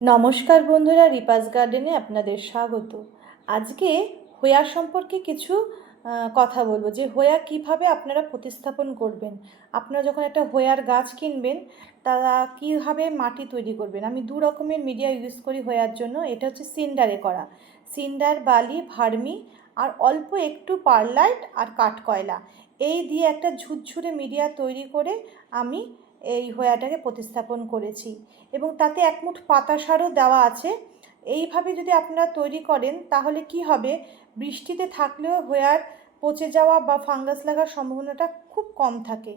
নমস্কার বন্ধুরা, রিপাস গার্ডেনে আপনাদের স্বাগত। আজকে হোয়া সম্পর্কে কিছু কথা বলবো যে হোয়া কিভাবে আপনারা প্রতিস্থাপন করবেন। আপনারা যখন একটা হোয়ার গাছ কিনবেন তারা কীভাবে মাটি তৈরি করবেন। আমি দু রকমের মিডিয়া ইউজ করি হোয়ার জন্য। এটা হচ্ছে সিন্ডারে করা, সিন্ডার, বালি, ভার্মি আর অল্প একটু পারলাইট আর কাঠকয়লা, এই দিয়ে একটা ঝুরঝুরে মিডিয়া তৈরি করে আমি এই হোয়াটাকে প্রতিস্থাপন করেছি এবং তাতে এক মুঠ পাতা সারও দেওয়া আছে। এইভাবে যদি আপনারা তৈরি করেন তাহলে কি হবে, বৃষ্টিতে থাকলেও হোয়ার পচে যাওয়া বা ফাঙ্গাস লাগার সম্ভাবনাটা খুব কম থাকে।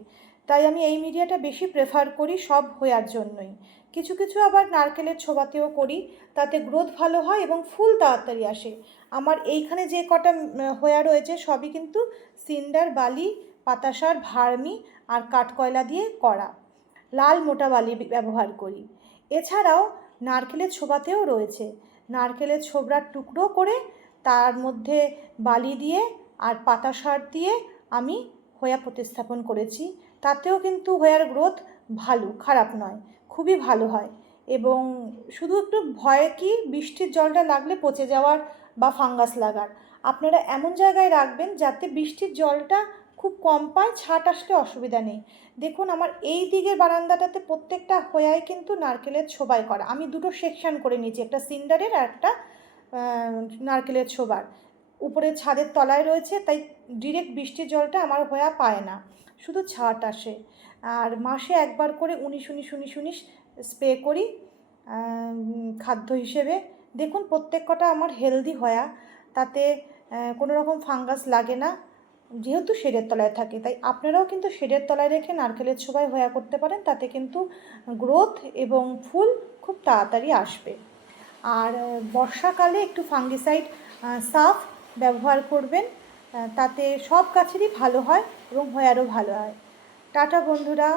তাই আমি এই মিডিয়াটা বেশি প্রেফার করি সব হোয়ার জন্যই। কিছু কিছু আবার নারকেলের ছোবাতেও করি, তাতে গ্রোথ ভালো হয় এবং ফুল তাড়াতাড়ি আসে। আমার এইখানে যে কটা হোয়া রয়েছে সবই কিন্তু সিন্ডার, বালি, পাতাসার, ভার্মি আর কাঠকয়লা দিয়ে করা। লাল মোটা বালি ব্যবহার করি। এছাড়াও নারকেলের ছোবাতেও রয়েছে, নারকেলের ছোবড়ার টুকরো করে তার মধ্যে বালি দিয়ে আর পাতা সার দিয়ে আমি হোয়া প্রতিস্থাপন করেছি। তাতেও কিন্তু হোয়ার গ্রোথ ভালো, খারাপ নয়, খুবই ভালো হয়। এবং শুধু একটু ভয় কি, বৃষ্টির জলটা লাগলে পচে যাওয়ার বা ফাঙ্গাস লাগার। আপনারা এমন জায়গায় রাখবেন যাতে বৃষ্টির জলটা খুব কম পায়, ছাট আসলে অসুবিধা নেই। দেখুন আমার এই দিকের বারান্দাটাতে প্রত্যেকটা হোয়াই কিন্তু নারকেলের ছোবাই করা। আমি দুটো সেকশন করে নিয়েছি, একটা সিন্ডারের আর একটা নারকেলের ছোবার। উপরে ছাদের তলায় রয়েছে, তাই ডিরেক্ট বৃষ্টির জলটা আমার হোয়া পায় না, শুধু ছাট আসে। আর মাসে একবার করে 19-19-19-19 স্প্রে করি খাদ্য হিসেবে। দেখুন প্রত্যেক কটা আমার হেলদি হোয়া, তাতে কোনো রকম ফাঙ্গাস লাগে না, যেহেতু শেডের তলায় থাকে। তাই আপনারাও কিন্তু শেডের তলায় রেখে নারকেলের ছোবায় হোয়া করতে পারেন, তাতে কিন্তু গ্রোথ এবং ফুল খুব তাড়াতাড়ি আসবে। আর বর্ষাকালে একটু ফাঙ্গিসাইড সাফ ব্যবহার করবেন, তাতে সব গাছেরই ভালো হয় এবং হোয়ারও ভালো হয়। টাটা বন্ধুরা।